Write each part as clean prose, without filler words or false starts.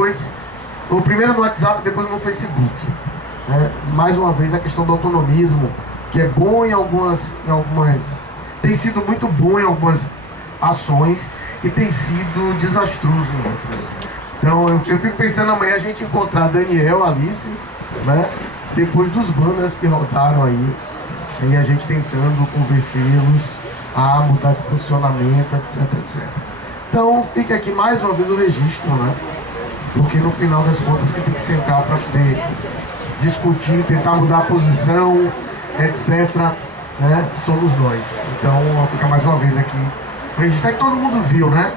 depois, o primeiro no WhatsApp, depois no Facebook. Mais uma vez a questão do autonomismo, que é bom em algumas tem sido muito bom em algumas ações e tem sido desastroso em outras. Então eu fico pensando amanhã a gente encontrar Daniel, Alice, né, depois dos banners que rodaram aí, e a gente tentando convencê-los a mudar de posicionamento, etc, etc. Então fica aqui mais uma vez o registro, né? Porque no final das contas que tem que sentar para poder discutir, tentar mudar a posição, etc, né? Somos nós. Então fica mais uma vez aqui o registro. É que todo mundo viu, né?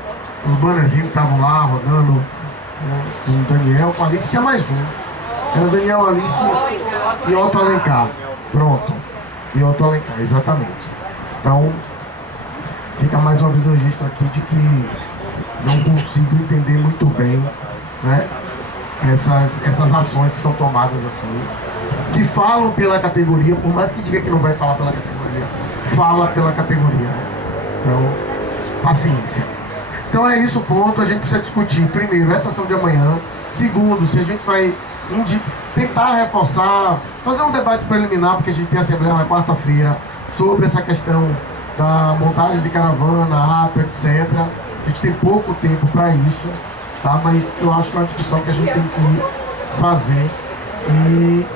Os bannerzinhos estavam lá rodando, né? Com o Daniel, com a Alice, tinha mais um. Era o Daniel, Alice e Otto Alencar. Pronto. E Otto Alencar, exatamente. Então fica mais uma vez o registro aqui de que não consigo entender muito bem, né, essas ações que são tomadas assim, que falam pela categoria, por mais que diga que não vai falar pela categoria, fala pela categoria, né? Então, paciência. Então é isso o ponto, a gente precisa discutir, primeiro, essa ação de amanhã, segundo, se a gente vai tentar reforçar, fazer um debate preliminar, porque a gente tem assembleia na quarta-feira, sobre essa questão da montagem de caravana, ato, etc. A gente tem pouco tempo para isso, tá? Mas eu acho que é uma discussão que a gente tem que fazer. E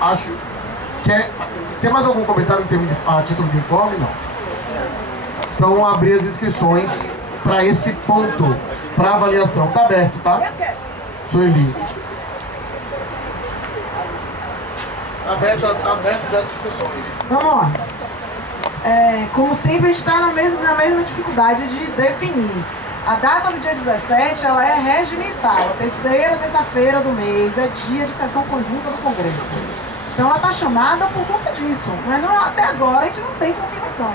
acho que tem mais algum comentário em termos a título de informe? Não. Então abrir as inscrições para esse ponto, para avaliação. Tá aberto, tá? Sueli. Tá aberto as inscrições. Vamos lá. Como sempre, a gente está na mesma dificuldade de definir. A data do dia 17, ela é regimental. A terça-feira do mês é dia de sessão conjunta do Congresso. Então ela está chamada por conta disso. Mas até agora a gente não tem confirmação.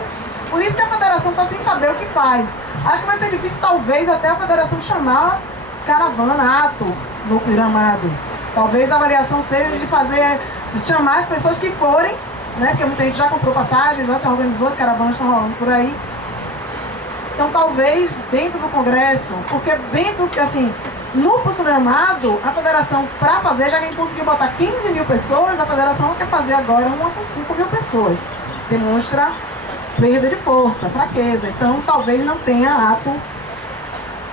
Por isso que a federação está sem saber o que faz. Acho que vai ser difícil, talvez, até a federação chamar caravana, ato no Gramado. Talvez a avaliação seja de chamar as pessoas que forem, né? Porque muita gente já comprou passagem, já se organizou, as caravanas estão rolando por aí. Então talvez dentro do Congresso, porque assim, no Gramado, a federação, para fazer, já que a gente conseguiu botar 15 mil pessoas, a federação quer fazer agora uma com 5 mil pessoas. Demonstra perda de força, fraqueza. Então talvez não tenha ato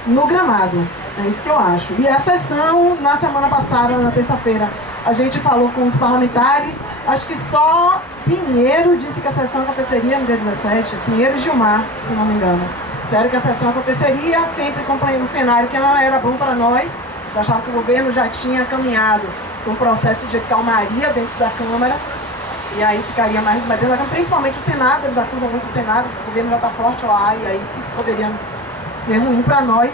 no Gramado. É isso que eu acho. E a sessão, na semana passada, na terça-feira, a gente falou com os parlamentares. Acho que só Pinheiro disse que a sessão aconteceria no dia 17. Pinheiro e Gilmar, se não me engano. Disseram que a sessão aconteceria, sempre acompanhando um cenário que não era bom para nós. Eles achavam que o governo já tinha caminhado para um processo de calmaria dentro da Câmara. E aí ficaria mais dentro da Câmara, principalmente o Senado. Eles acusam muito o Senado, o governo já está forte lá, e aí isso poderia ser ruim para nós.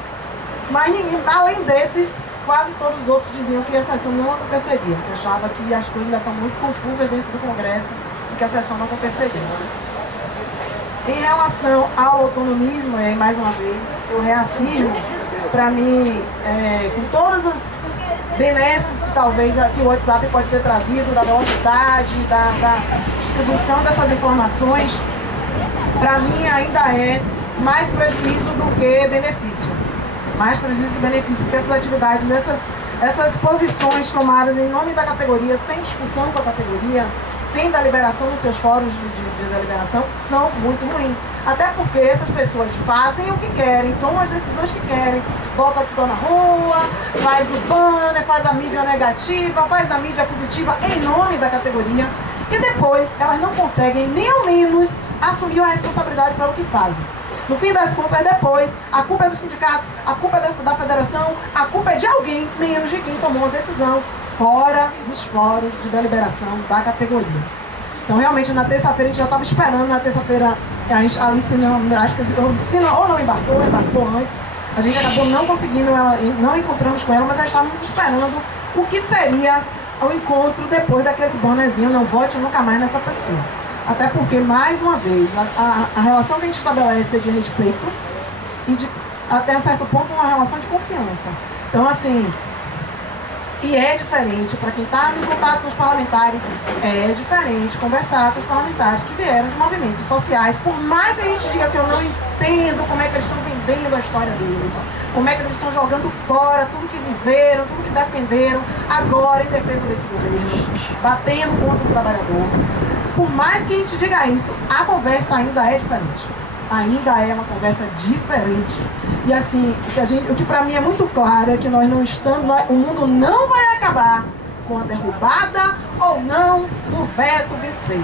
Mas além desses, quase todos os outros diziam que a sessão não aconteceria, porque achavam que as coisas ainda estão muito confusas dentro do Congresso e que a sessão não aconteceria. Em relação ao autonomismo, mais uma vez, eu reafirmo, para mim, com todas as benesses que talvez que o WhatsApp pode ter trazido, da velocidade, da distribuição dessas informações, para mim ainda é mais prejuízo do que benefício. Mais prejuízo do que benefício, porque essas atividades, essas posições tomadas em nome da categoria, sem discussão com a categoria, sem deliberação nos seus fóruns de deliberação, são muito ruins. Até porque essas pessoas fazem o que querem, tomam as decisões que querem, bota o outdoor na rua, faz o banner, faz a mídia negativa, faz a mídia positiva em nome da categoria, e depois elas não conseguem nem ao menos assumir a responsabilidade pelo que fazem. No fim das contas, depois, a culpa é dos sindicatos, a culpa é da federação, a culpa é de alguém, menos de quem tomou a decisão, fora dos fóruns de deliberação da categoria. Então, realmente, na terça-feira, a gente já estava esperando, na terça-feira, a Alice não, acho que ou não embarcou antes, a gente acabou não conseguindo, não encontramos com ela, mas já estávamos esperando o que seria o encontro depois daquele bonezinho, não vote nunca mais nessa pessoa. Até porque, mais uma vez, a relação que a gente estabelece é de respeito e, até um certo ponto, uma relação de confiança. Então, assim, E é diferente, para quem está em contato com os parlamentares, é diferente conversar com os parlamentares que vieram de movimentos sociais. Por mais que a gente diga assim, eu não entendo como é que eles estão vendendo a história deles, como é que eles estão jogando fora tudo que viveram, tudo que defenderam, agora em defesa desse governo, batendo contra o trabalhador. Por mais que a gente diga isso, a conversa ainda é diferente. Ainda é uma conversa diferente. E assim, o que para mim é muito claro é que nós não estamos, o mundo não vai acabar com a derrubada ou não do veto 26.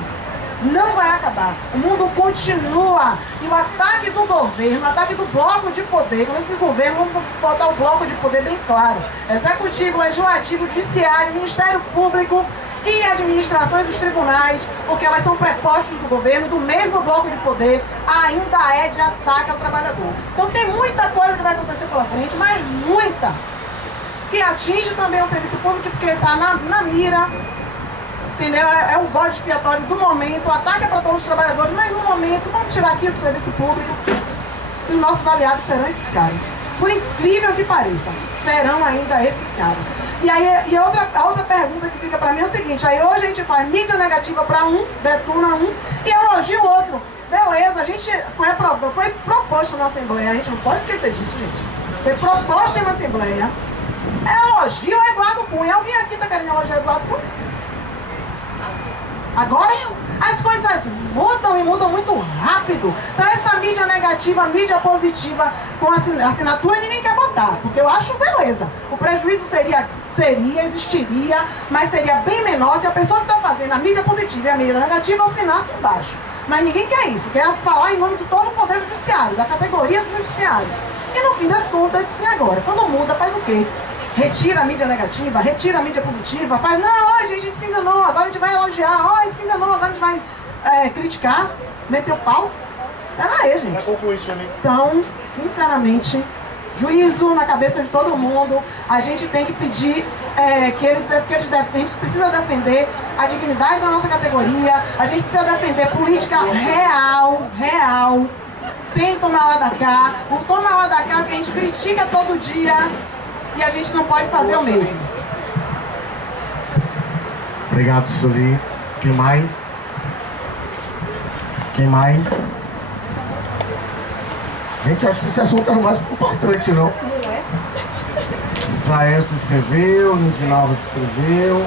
Não vai acabar. O mundo continua. E o ataque do governo, o ataque do bloco de poder, quando eu digo governo, vamos botar o bloco de poder bem claro. Executivo, legislativo, judiciário, Ministério Público e administrações dos tribunais, porque elas são prepostos do governo, do mesmo bloco de poder, ainda é de ataque ao trabalhador. Então tem muita coisa que vai acontecer pela frente, mas muita, que atinge também o serviço público, porque está na mira, entendeu? É o bode expiatório do momento, o ataque é para todos os trabalhadores, mas no momento, vamos tirar aqui do serviço público, e os nossos aliados serão esses caras. Por incrível que pareça, serão ainda esses caras. E aí, a outra pergunta que fica para mim é o seguinte, aí hoje a gente faz mídia negativa para um, detona um e elogia o outro. Beleza, a gente foi proposto na Assembleia, a gente não pode esquecer disso, gente. Foi proposto na Assembleia, elogio o Eduardo Cunha. Alguém aqui está querendo elogiar o Eduardo Cunha? Agora as coisas mudam e mudam muito rápido. Então essa mídia negativa, a mídia positiva com assinatura ninguém quer botar, porque eu acho beleza. O prejuízo existiria, mas seria bem menor se a pessoa que está fazendo a mídia positiva e a mídia negativa assinasse embaixo. Mas ninguém quer isso, quer falar em nome de todo o poder judiciário, da categoria do judiciário. E no fim das contas, e agora? Quando muda, faz o quê? Retira a mídia negativa, retira a mídia positiva, faz, não, hoje a gente se enganou, agora a gente vai elogiar, a gente se enganou, agora a gente vai criticar, meter o pau. Pera aí, gente. Então, sinceramente, juízo na cabeça de todo mundo, a gente tem que pedir que a gente precisa defender a dignidade da nossa categoria, a gente precisa defender política real, sem tomar lá da cá. O tomar lá da cá que a gente critica todo dia, e a gente não pode fazer o mesmo. Obrigado, Sueli. Quem mais? Gente, eu acho que esse assunto era o mais importante, não? Não é? Israel se inscreveu, Lindinalva se inscreveu.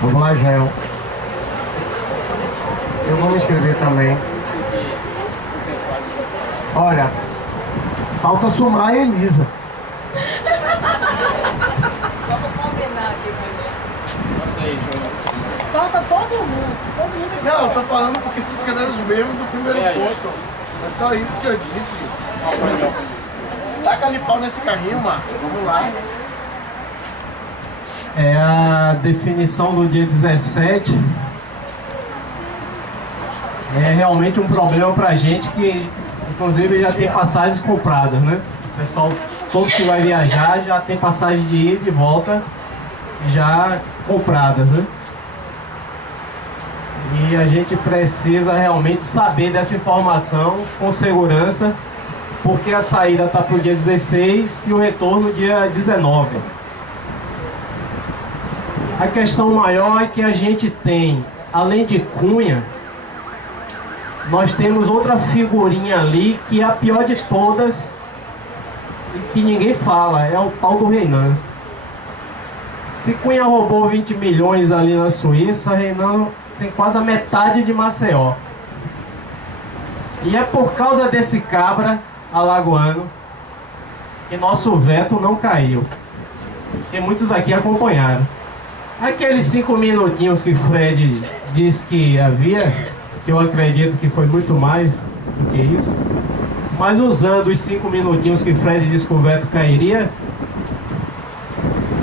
Vamos lá, Israel. Eu vou me inscrever também. Olha, falta somar a Elisa. Vamos combinar aqui primeiro. Falta todo mundo. Não, eu tô falando porque se inscreveram os mesmos do primeiro ponto. É só isso que eu disse. Taca ali pau nesse carrinho, Marcos. Vamos lá. É a definição do dia 17. É realmente um problema pra gente que, inclusive, já tem passagens compradas, né? O pessoal, todo que vai viajar, já tem passagem de ida e de volta já compradas, né? E a gente precisa realmente saber dessa informação com segurança, porque a saída está para o dia 16 e o retorno dia 19. A questão maior é que a gente tem, além de Cunha, nós temos outra figurinha ali que é a pior de todas e que ninguém fala, é o tal do Renan. Se Cunha roubou 20 milhões ali na Suíça, Renan tem quase a metade de Maceió. E é por causa desse cabra alagoano que nosso veto não caiu. Que muitos aqui acompanharam. Aqueles 5 minutinhos que Fred disse que havia, que eu acredito que foi muito mais do que isso, mas usando os 5 minutinhos que Fred disse que o veto cairia,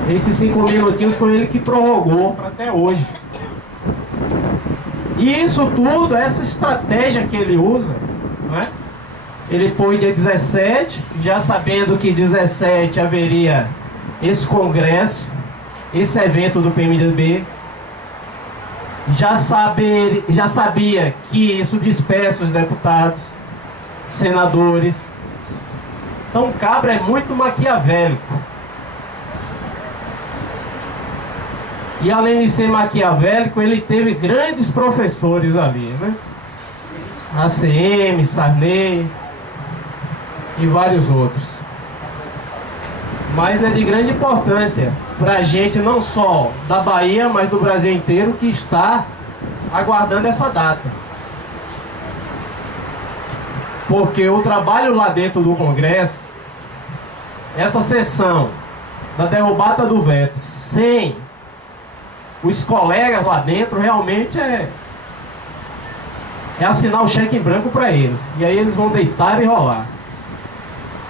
esses 5 minutinhos foi ele que prorrogou para até hoje. E isso tudo, essa estratégia que ele usa, não é? Ele põe dia 17, já sabendo que 17 haveria esse congresso, esse evento do PMDB, já sabia que isso dispersa os deputados, senadores. Então o cabra é muito maquiavélico. E além de ser maquiavélico, ele teve grandes professores ali, né? ACM, Sarney e vários outros. Mas é de grande importância para a gente, não só da Bahia, mas do Brasil inteiro, que está aguardando essa data. Porque o trabalho lá dentro do Congresso, essa sessão da derrubada do veto, sem os colegas lá dentro, realmente é assinar o cheque em branco para eles. E aí eles vão deitar e rolar.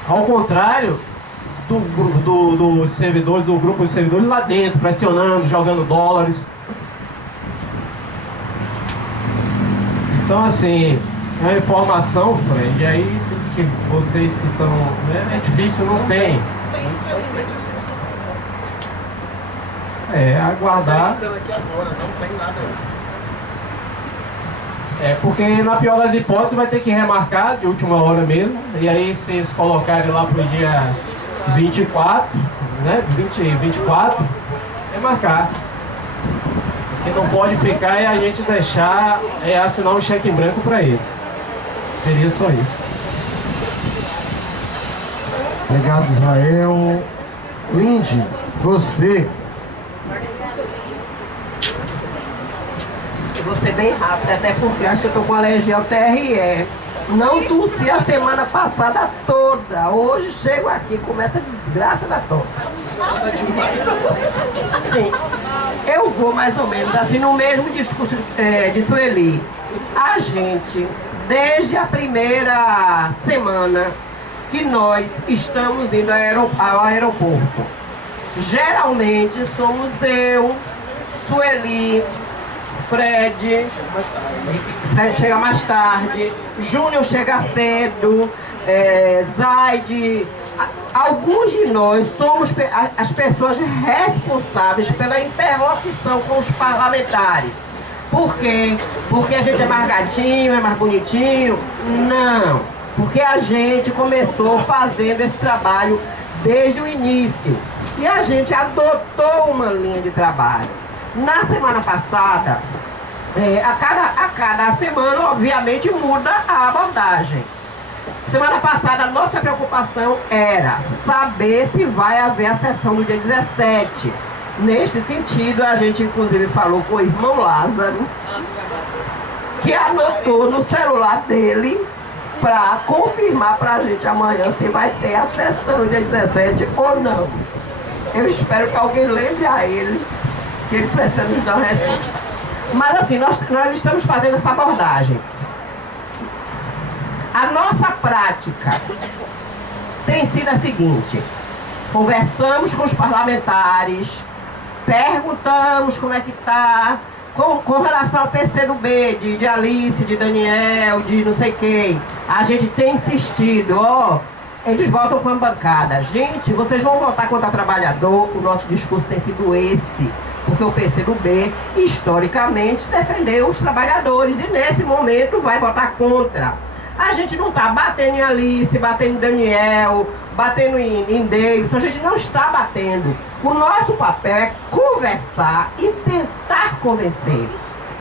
Ao contrário dos servidores, do grupo de servidores lá dentro, pressionando, jogando dólares. Então, assim, é uma informação, Fred, aí que vocês que estão... É difícil, não tem. Aguardar. Porque na pior das hipóteses vai ter que remarcar de última hora mesmo. E aí se eles colocarem lá pro dia 24, né? 24, remarcar. O que não pode ficar é a gente deixar assinar um cheque em branco para eles. Seria só isso. Obrigado, Israel. Lindy, você. Vou ser bem rápida, até porque acho que eu tô com alergia ao TRE. Não tossi a semana passada toda. Hoje chego aqui e começa a desgraça da tosse. Assim, eu vou mais ou menos assim no mesmo discurso de Sueli. A gente, desde a primeira semana que nós estamos indo ao aeroporto, geralmente somos eu, Sueli, Fred chega mais tarde, Júnior chega cedo, Zaide. Alguns de nós somos as pessoas responsáveis pela interlocução com os parlamentares. Por quê? Porque a gente é mais gatinho, é mais bonitinho? Não. Porque a gente começou fazendo esse trabalho desde o início. E a gente adotou uma linha de trabalho. Na semana passada, a cada semana, obviamente, muda a abordagem. Semana passada, a nossa preocupação era saber se vai haver a sessão do dia 17. Neste sentido, a gente inclusive falou com o irmão Lázaro, que anotou no celular dele para confirmar para a gente amanhã se vai ter a sessão do dia 17 ou não. Eu espero que alguém lembre a ele que ele precisa nos dar uma resposta. Mas assim, nós estamos fazendo essa abordagem. A nossa prática tem sido a seguinte: conversamos com os parlamentares, perguntamos como é que está, com relação ao PCdoB, de Alice, de Daniel, de não sei quem. A gente tem insistido, eles votam com a bancada. Gente, vocês vão votar contra o trabalhador, o nosso discurso tem sido esse. Porque o PCdoB, historicamente, defendeu os trabalhadores e nesse momento vai votar contra. A gente não está batendo em Alice, batendo em Daniel, batendo em Davidson, a gente não está batendo. O nosso papel é conversar e tentar convencer.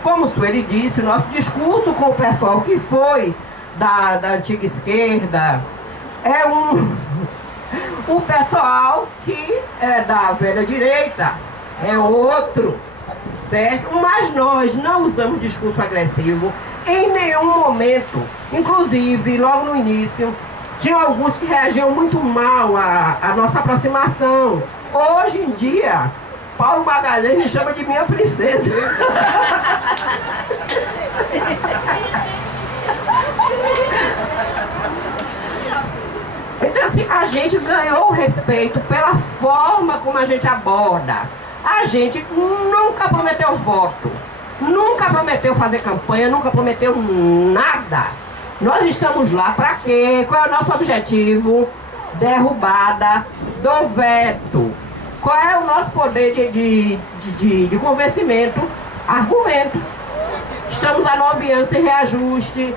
Como o Sueli disse, o nosso discurso com o pessoal que foi da antiga esquerda é o pessoal que é da velha direita. É outro, certo? Mas nós não usamos discurso agressivo em nenhum momento. Inclusive, logo no início, tinha alguns que reagiam muito mal à nossa aproximação. Hoje em dia, Paulo Magalhães me chama de minha princesa. Então assim, a gente ganhou o respeito pela forma como a gente aborda. A gente nunca prometeu voto, nunca prometeu fazer campanha, nunca prometeu nada. Nós estamos lá para quê? Qual é o nosso objetivo? Derrubada do veto. Qual é o nosso poder de convencimento? Argumento. Estamos há 9 anos sem reajuste,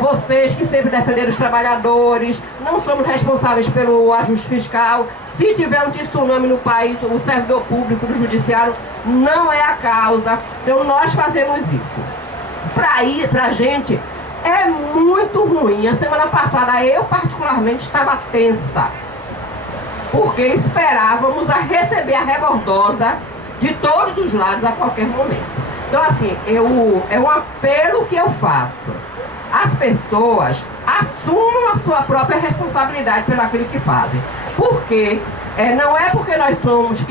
vocês que sempre defenderam os trabalhadores, não somos responsáveis pelo ajuste fiscal. Se tiver um tsunami no país, o servidor público do judiciário não é a causa. Então nós fazemos isso. Pra gente é muito ruim. A semana passada eu particularmente estava tensa, porque esperávamos a receber a rebordosa de todos os lados a qualquer momento. Então assim, é um apelo que eu faço. As pessoas assumam a sua própria responsabilidade pelo aquilo que fazem. Porque não é porque nós estamos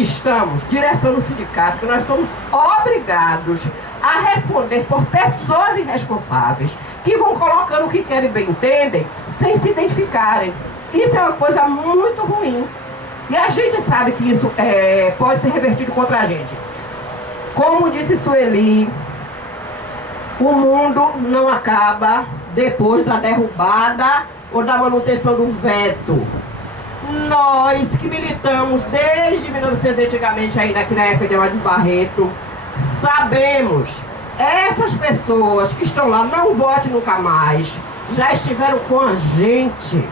direção do sindicato que nós somos obrigados a responder por pessoas irresponsáveis que vão colocando o que querem e bem entendem sem se identificarem. Isso é uma coisa muito ruim. E a gente sabe que isso pode ser revertido contra a gente. Como disse Sueli, o mundo não acaba depois da derrubada ou da manutenção do veto. Nós que militamos desde 1900, antigamente, ainda aqui na época de Amades Barreto, sabemos, essas pessoas que estão lá, não vote nunca mais, já estiveram com a gente,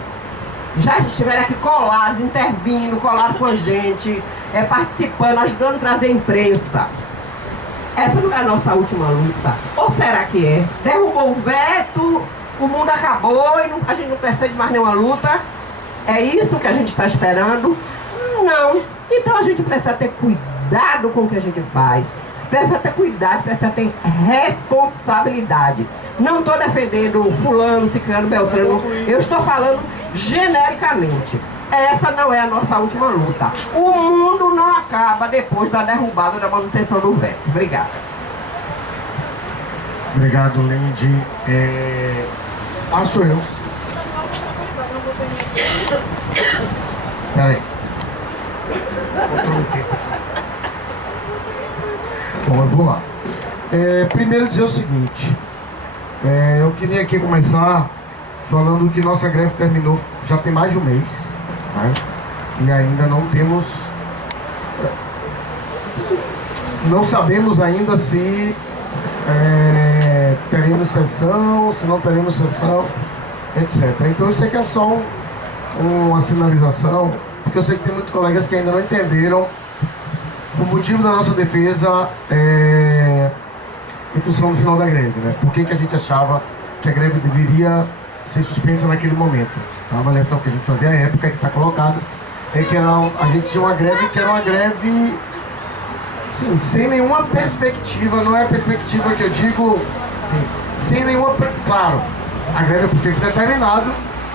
já estiveram aqui colados, intervindo, colados com a gente, participando, ajudando a trazer imprensa. Essa não é a nossa última luta. Ou será que é? Derrubou o veto, o mundo acabou e a gente não precisa de mais nenhuma luta? É isso que a gente está esperando? Não. Então a gente precisa ter cuidado com o que a gente faz. Precisa ter cuidado, precisa ter responsabilidade. Não estou defendendo fulano, ciclano, beltrano. Eu estou falando genericamente. Essa não é a nossa última luta. O mundo não acaba depois da derrubada da manutenção do veto. Obrigada. Obrigado, Lindy. Sou eu. Peraí. Bom, eu vou lá. Primeiro dizer o seguinte. Eu queria aqui começar falando que nossa greve terminou já tem mais de um mês. Né? E ainda não temos... Não sabemos ainda se teremos sessão, se não teremos sessão, etc. Então isso aqui é só uma sinalização, porque eu sei que tem muitos colegas que ainda não entenderam o motivo da nossa defesa em função do final da greve, né? Por que a gente achava que a greve deveria ser suspensa naquele momento. A avaliação que a gente fazia à época, que está colocada, é que a gente tinha uma greve que era uma greve sim, sem nenhuma perspectiva. Não é a perspectiva que eu digo, sim, sem nenhuma... Claro, a greve é por tempo determinado,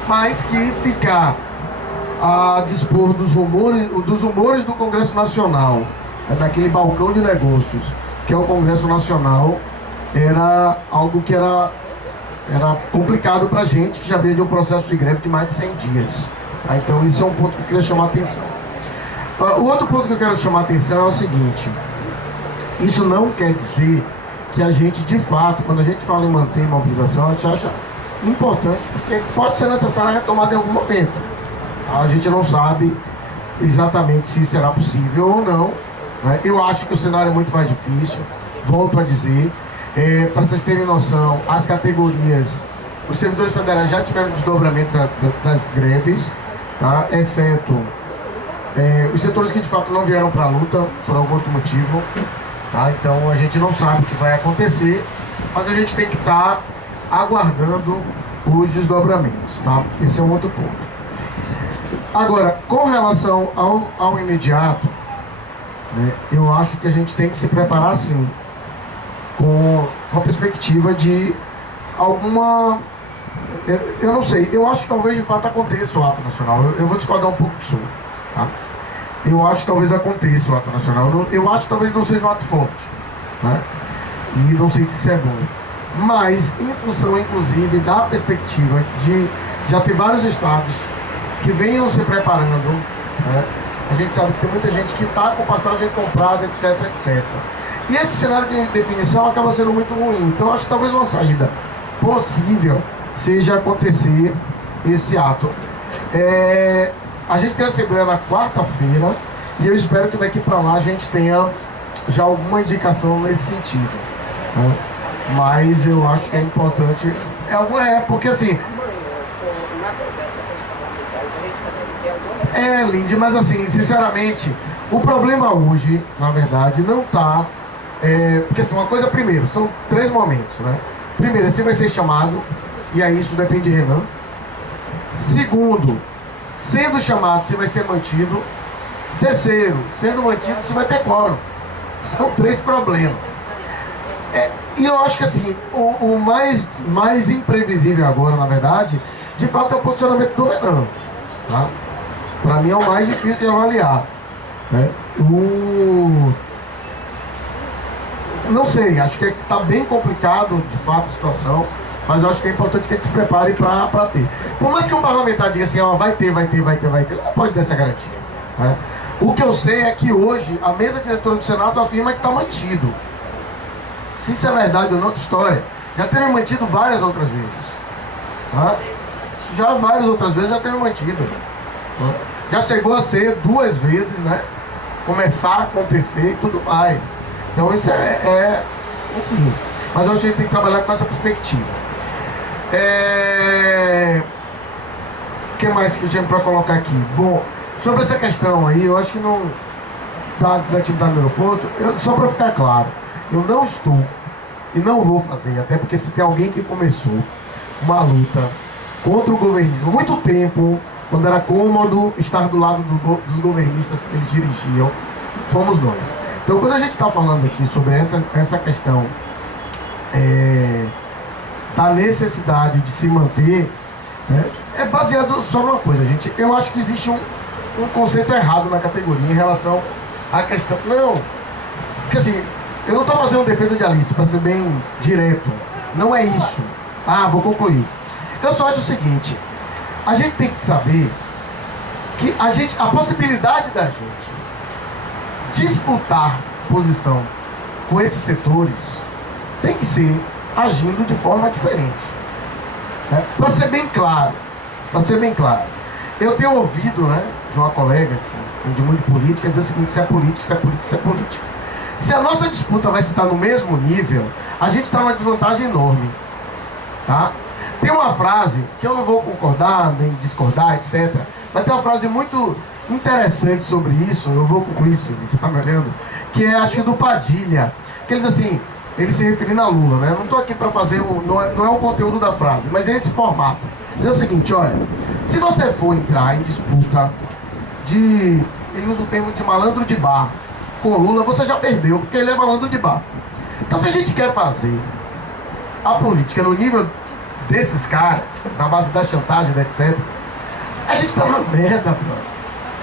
mas que ficar a dispor dos rumores do Congresso Nacional, daquele balcão de negócios, que é o Congresso Nacional, era algo que era complicado para a gente, que já veio de um processo de greve de mais de 100 dias. Tá? Então isso é um ponto que eu queria chamar a atenção. O outro ponto que eu quero chamar a atenção é o seguinte: isso não quer dizer que a gente, de fato, quando a gente fala em manter mobilização, a gente acha importante, porque pode ser necessária a retomada em algum momento. Tá? A gente não sabe exatamente se será possível ou não. Né? Eu acho que o cenário é muito mais difícil, volto a dizer. Para vocês terem noção, as categorias, os servidores federais já tiveram desdobramento das greves, tá? Exceto os setores que de fato não vieram para a luta por algum outro motivo, tá? Então a gente não sabe o que vai acontecer, mas a gente tem que estar aguardando os desdobramentos, tá? Esse é um outro ponto. Agora, com relação ao imediato, né, eu acho que a gente tem que se preparar sim, com a perspectiva de alguma... Eu não sei, eu acho que talvez de fato aconteça o ato nacional. Eu vou discordar um pouco disso, tá? Eu acho que talvez aconteça o ato nacional. Eu acho que talvez não seja um ato forte, né? E não sei se isso é bom. Mas, em função, inclusive, da perspectiva de já ter vários estados que venham se preparando, né? A gente sabe que tem muita gente que está com passagem comprada, etc, etc. E esse cenário de definição acaba sendo muito ruim. Então acho que talvez uma saída possível seja acontecer esse ato. A gente tem a Assembleia na quarta-feira e eu espero que daqui para lá a gente tenha já alguma indicação nesse sentido. Né? Mas eu acho que é importante, porque assim, Lindy, mas assim, sinceramente, o problema hoje, na verdade, não tá. Porque assim, uma coisa primeiro, são 3 momentos, né? Primeiro, você vai ser chamado, e aí isso depende de Renan. Segundo, sendo chamado, você vai ser mantido. Terceiro, sendo mantido, você vai ter quórum. São 3 problemas. E eu acho que assim, o mais imprevisível agora, na verdade, de fato é o posicionamento do Renan. Tá? Para mim é o mais difícil de avaliar. Né? Não sei, acho que está bem complicado de fato a situação, mas eu acho que é importante que a gente se prepare para ter. Por mais que um parlamentar diga assim, ó, vai ter, não pode dar essa garantia. Né? O que eu sei é que hoje a mesa diretora do Senado afirma que está mantido. Se isso é verdade ou não, outra história. Já teve mantido várias outras vezes. Tá? Já várias outras vezes já teve mantido. Tá? Já chegou a ser 2 vezes, né? Começar a acontecer e tudo mais. Então isso enfim. Mas eu acho que a gente tem que trabalhar com essa perspectiva. O que mais que eu tinha para colocar aqui? Bom, sobre essa questão aí, eu acho que não da atividade no aeroporto, só para ficar claro, eu não estou e não vou fazer, até porque se tem alguém que começou uma luta contra o governismo há muito tempo, quando era cômodo estar do lado dos governistas que eles dirigiam, fomos nós. Então, quando a gente está falando aqui sobre essa questão da necessidade de se manter, né, é baseado só numa coisa, gente. Eu acho que existe um conceito errado na categoria em relação à questão. Não, porque assim, eu não estou fazendo defesa de Alice, para ser bem direto. Não é isso. Vou concluir. Eu só acho o seguinte: a gente tem que saber que a possibilidade da gente disputar posição com esses setores tem que ser agindo de forma diferente. Né? Para ser bem claro, eu tenho ouvido, né, de uma colega que entende muito de política dizer o seguinte: isso é política, isso é política, isso é política. Se a nossa disputa vai estar no mesmo nível, a gente está numa desvantagem enorme. Tá? Tem uma frase que eu não vou concordar, nem discordar, etc. Mas tem uma frase muito interessante sobre isso, eu vou concluir isso, você está me olhando, que é, acho que do Padilha, que ele diz assim, ele se referindo a Lula, né? Eu não estou aqui para fazer, não é o conteúdo da frase, mas é esse formato. Diz o seguinte: olha, se você for entrar em disputa ele usa o termo de malandro de bar com Lula, você já perdeu, porque ele é malandro de bar. Então, se a gente quer fazer a política no nível desses caras, na base da chantagem, etc., a gente tá na merda, bro.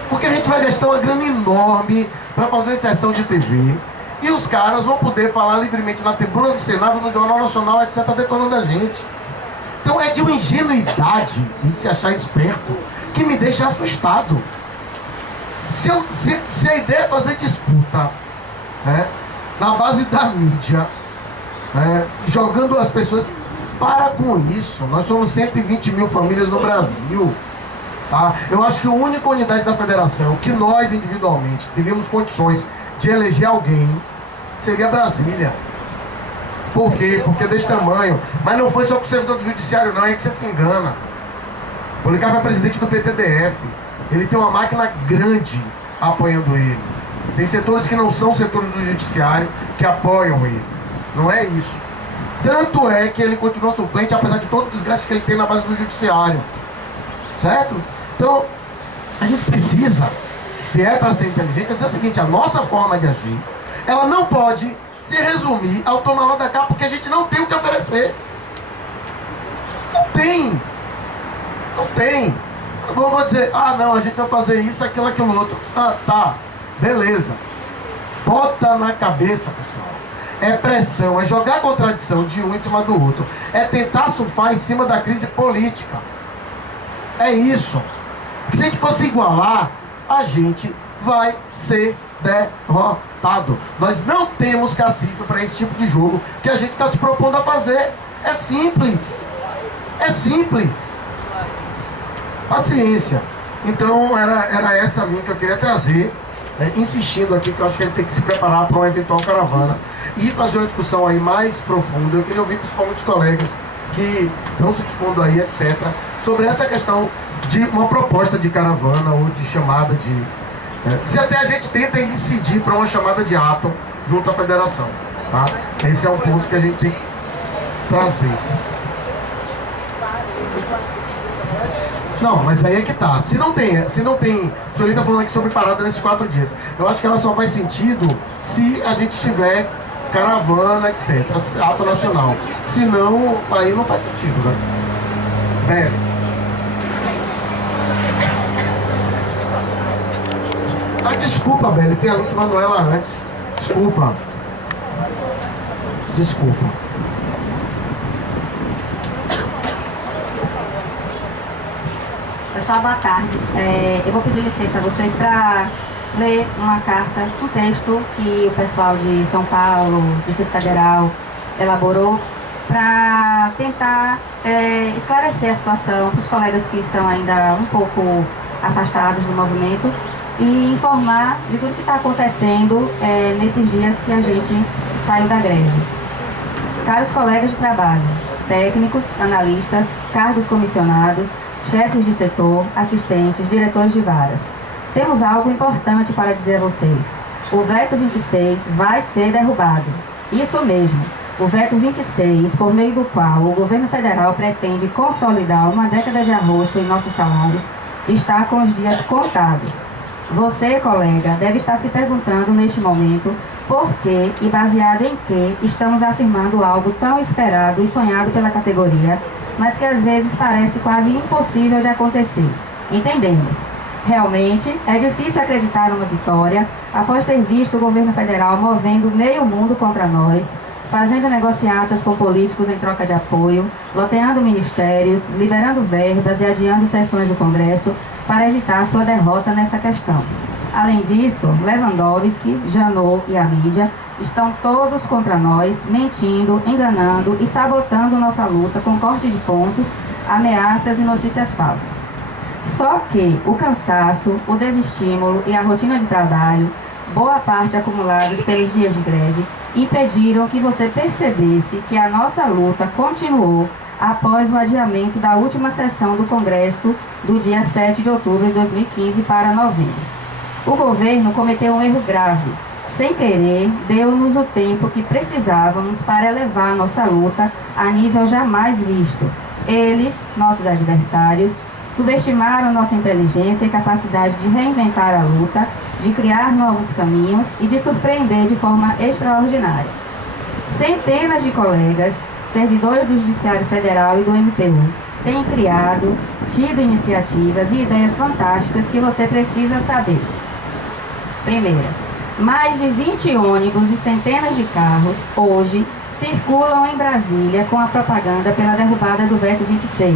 Porque a gente vai gastar uma grana enorme para fazer uma sessão de TV e os caras vão poder falar livremente na tribuna do Senado, no Jornal Nacional, etc., detonando a gente. Então é de uma ingenuidade e de se achar esperto que me deixa assustado. Se a ideia é fazer disputa, né, na base da mídia, né, jogando as pessoas, para com isso. Nós somos 120 mil famílias no Brasil. Tá? Eu acho que a única unidade da federação que nós individualmente teríamos condições de eleger alguém seria Brasília. Por quê? Porque é desse tamanho. Mas não foi só com o servidor do judiciário, não, é que você se engana. O Policarpo é presidente do PTDF. Ele tem uma máquina grande apoiando ele. Tem setores que não são setores do judiciário que apoiam ele. Não é isso. Tanto é que ele continua suplente, apesar de todo o desgaste que ele tem na base do judiciário. Certo? Então, a gente precisa, se é para ser inteligente, é dizer o seguinte: a nossa forma de agir, ela não pode se resumir ao tomar lá da cá, porque a gente não tem o que oferecer. Não tem. Não tem. Eu vou dizer, não, a gente vai fazer isso, aquilo, aquilo outro. Tá, beleza. Bota na cabeça, pessoal. É pressão, é jogar a contradição de um em cima do outro. É tentar surfar em cima da crise política. É isso. Porque se a gente fosse igualar, a gente vai ser derrotado. Nós não temos cacife para esse tipo de jogo que a gente está se propondo a fazer. É simples. É simples. Paciência. Então era essa linha que eu queria trazer, né, insistindo aqui que eu acho que a gente tem que se preparar para uma eventual caravana e fazer uma discussão aí mais profunda. Eu queria ouvir principalmente os colegas que estão se dispondo aí, etc., sobre essa questão de uma proposta de caravana ou de chamada de... se até a gente tenta incidir para uma chamada de ato junto à federação, tá? Esse é um ponto que a gente tem que trazer. Não, mas aí é que tá. Se não tem, o senhor está falando aqui sobre parada nesses 4 dias. Eu acho que ela só faz sentido se a gente tiver caravana, etc. Ato nacional. Se não, aí não faz sentido, né? Bem. Ah, desculpa, Beli, tem a Alice Manuela antes. Desculpa. Pessoal, boa tarde. Eu vou pedir licença a vocês para ler uma carta, um texto que o pessoal de São Paulo, Distrito Federal, elaborou para tentar esclarecer a situação para os colegas que estão ainda um pouco afastados do movimento e informar de tudo que está acontecendo nesses dias que a gente saiu da greve. Caros colegas de trabalho, técnicos, analistas, cargos comissionados, chefes de setor, assistentes, diretores de varas. Temos algo importante para dizer a vocês. O veto 26 vai ser derrubado. Isso mesmo, o veto 26, por meio do qual o governo federal pretende consolidar uma década de arroxo em nossos salários, está com os dias contados. Você, colega, deve estar se perguntando neste momento por que e baseado em que estamos afirmando algo tão esperado e sonhado pela categoria, mas que às vezes parece quase impossível de acontecer. Entendemos. Realmente, é difícil acreditar numa vitória após ter visto o governo federal movendo meio mundo contra nós, fazendo negociatas com políticos em troca de apoio, loteando ministérios, liberando verbas e adiando sessões do Congresso para evitar sua derrota nessa questão. Além disso, Lewandowski, Janot e a mídia estão todos contra nós, mentindo, enganando e sabotando nossa luta com corte de pontos, ameaças e notícias falsas. Só que o cansaço, o desestímulo e a rotina de trabalho, boa parte acumulados pelos dias de greve, impediram que você percebesse que a nossa luta continuou após o adiamento da última sessão do Congresso do dia 7 de outubro de 2015 para novembro. O governo cometeu um erro grave. Sem querer, deu-nos o tempo que precisávamos para elevar nossa luta a nível jamais visto. Eles, nossos adversários, subestimaram nossa inteligência e capacidade de reinventar a luta, de criar novos caminhos e de surpreender de forma extraordinária. Centenas de colegas, servidores do Judiciário Federal e do MPU, têm criado, tido iniciativas e ideias fantásticas que você precisa saber. Primeira, mais de 20 ônibus e centenas de carros, hoje, circulam em Brasília com a propaganda pela derrubada do veto 26.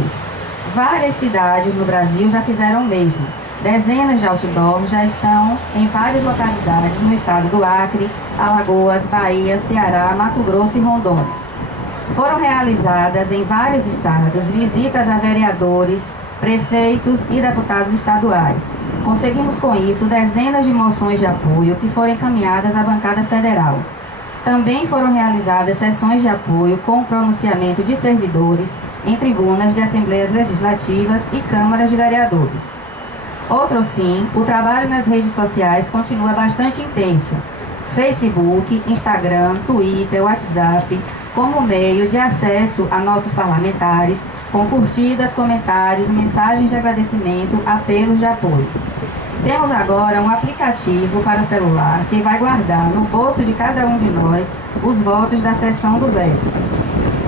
Várias cidades no Brasil já fizeram o mesmo. Dezenas de outdoors já estão em várias localidades no estado do Acre, Alagoas, Bahia, Ceará, Mato Grosso e Rondônia. Foram realizadas em vários estados visitas a vereadores, prefeitos e deputados estaduais. Conseguimos com isso dezenas de moções de apoio que foram encaminhadas à bancada federal. Também foram realizadas sessões de apoio com pronunciamento de servidores em tribunas de assembleias legislativas e câmaras de vereadores. Outro sim, o trabalho nas redes sociais continua bastante intenso. Facebook, Instagram, Twitter, WhatsApp, como meio de acesso a nossos parlamentares, com curtidas, comentários, mensagens de agradecimento, apelos de apoio. Temos agora um aplicativo para celular que vai guardar no bolso de cada um de nós os votos da sessão do veto.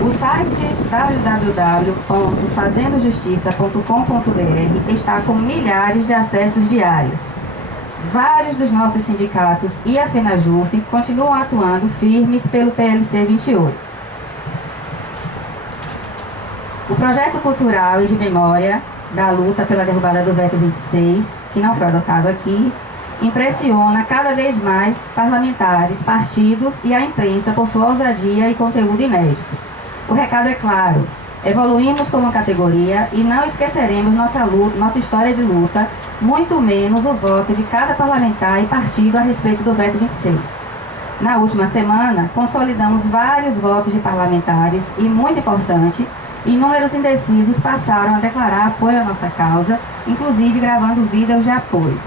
O site www.fazendojustiça.com.br está com milhares de acessos diários. Vários dos nossos sindicatos e a FENAJUF continuam atuando firmes pelo PLC 28. O projeto cultural e de memória da luta pela derrubada do veto 26, que não foi adotado aqui, impressiona cada vez mais parlamentares, partidos e a imprensa por sua ousadia e conteúdo inédito. O recado é claro: evoluímos como categoria e não esqueceremos nossa história de luta, muito menos o voto de cada parlamentar e partido a respeito do veto 26. Na última semana, consolidamos vários votos de parlamentares e, muito importante, Inúmeros indecisos passaram a declarar apoio à nossa causa, inclusive gravando vídeos de apoio.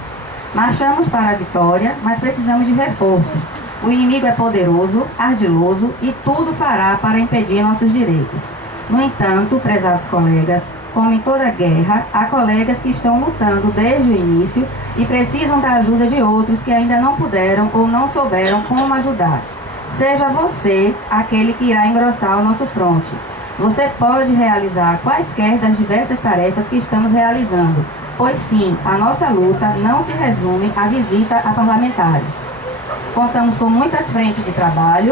Marchamos para a vitória, mas precisamos de reforço. O inimigo é poderoso, ardiloso e tudo fará para impedir nossos direitos. No entanto, prezados colegas, como em toda guerra, há colegas que estão lutando desde o início e precisam da ajuda de outros que ainda não puderam ou não souberam como ajudar. Seja você aquele que irá engrossar o nosso fronte. Você pode realizar quaisquer das diversas tarefas que estamos realizando, pois sim, a nossa luta não se resume à visita a parlamentares. Contamos com muitas frentes de trabalho.